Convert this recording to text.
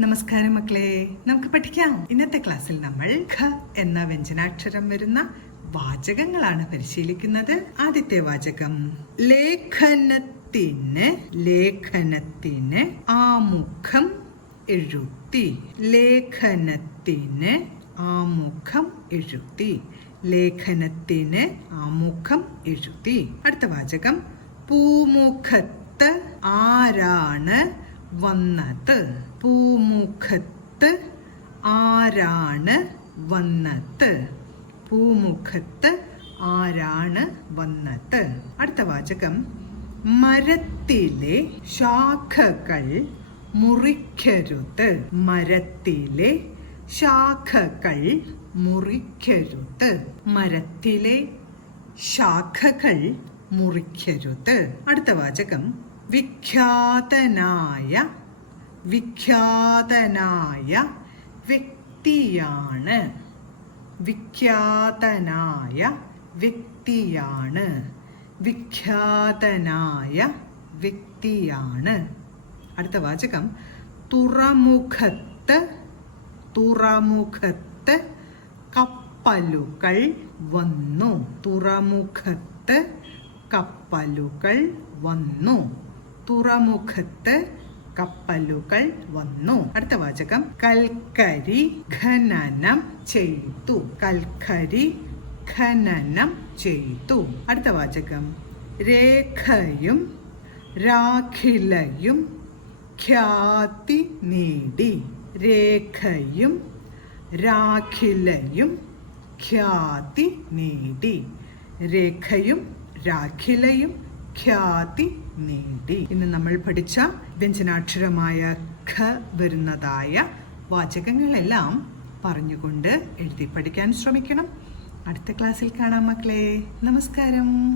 നമസ്കാരം മക്കളെ, നമുക്ക് പഠിക്കാം. ഇന്നത്തെ ക്ലാസ്സിൽ നമ്മൾ ഖ എന്ന വ്യഞ്ജനാക്ഷരം വരുന്ന വാചകങ്ങളാണ് പരിശീലിക്കുന്നത്. ആദ്യത്തെ വാചകം ലേഖനത്തിന് ആമുഖം എഴുതി. ലേഖനത്തിന് ആമുഖം എഴുതി. ലേഖനത്തിന് ആമുഖം എഴുതി. അടുത്ത വാചകം പൂമുഖത്ത് ആരാണ് വന്നത്. പൂമുഖത്ത് ആരാണ് വന്നത്. പൂമുഖത്ത് ആരാണ് വന്നത്. അടുത്ത വാചകം മരത്തിലെ ശാഖകൾ മുറിക്കരുത്. മരത്തിലെ ശാഖകൾ മുറിക്കരുത്. മരത്തിലെ ശാഖകൾ മുറിക്കരുത്. അടുത്ത വാചകം വിഖ്യാതനായ വ്യക്തിയാണ്. വിഖ്യാതനായ വ്യക്തിയാണ്. വിഖ്യാതനായ വ്യക്തിയാണ്. അടുത്ത വാചകം തുറമുഖത്ത് കപ്പലുകൾ വന്നു. തുറമുഖത്ത് കപ്പലുകൾ വന്നു. തുറമുഖത്ത് കപ്പലുകൾ വന്നു. അടുത്ത വാചകം കൽക്കരി ഖനനം ചെയ്തു. കൽക്കരി ഖനനം ചെയ്തു. അടുത്ത വാചകം രേഖയും രാഖിലയും ഖ്യാതി നേടി. രേഖയും രാഖിലയും ഖ്യാതി നേടി. രേഖയും രാഖിലയും ഖ്യാതി നേടി. ഇന്ന് നമ്മൾ പഠിച്ച വ്യഞ്ജനാക്ഷരമായ ഖ വരുന്നതായ വാചകങ്ങളെല്ലാം പറഞ്ഞുകൊണ്ട് എഴുതി പഠിക്കാൻ ശ്രമിക്കണം. അടുത്ത ക്ലാസ്സിൽ കാണാം മക്കളെ. നമസ്കാരം.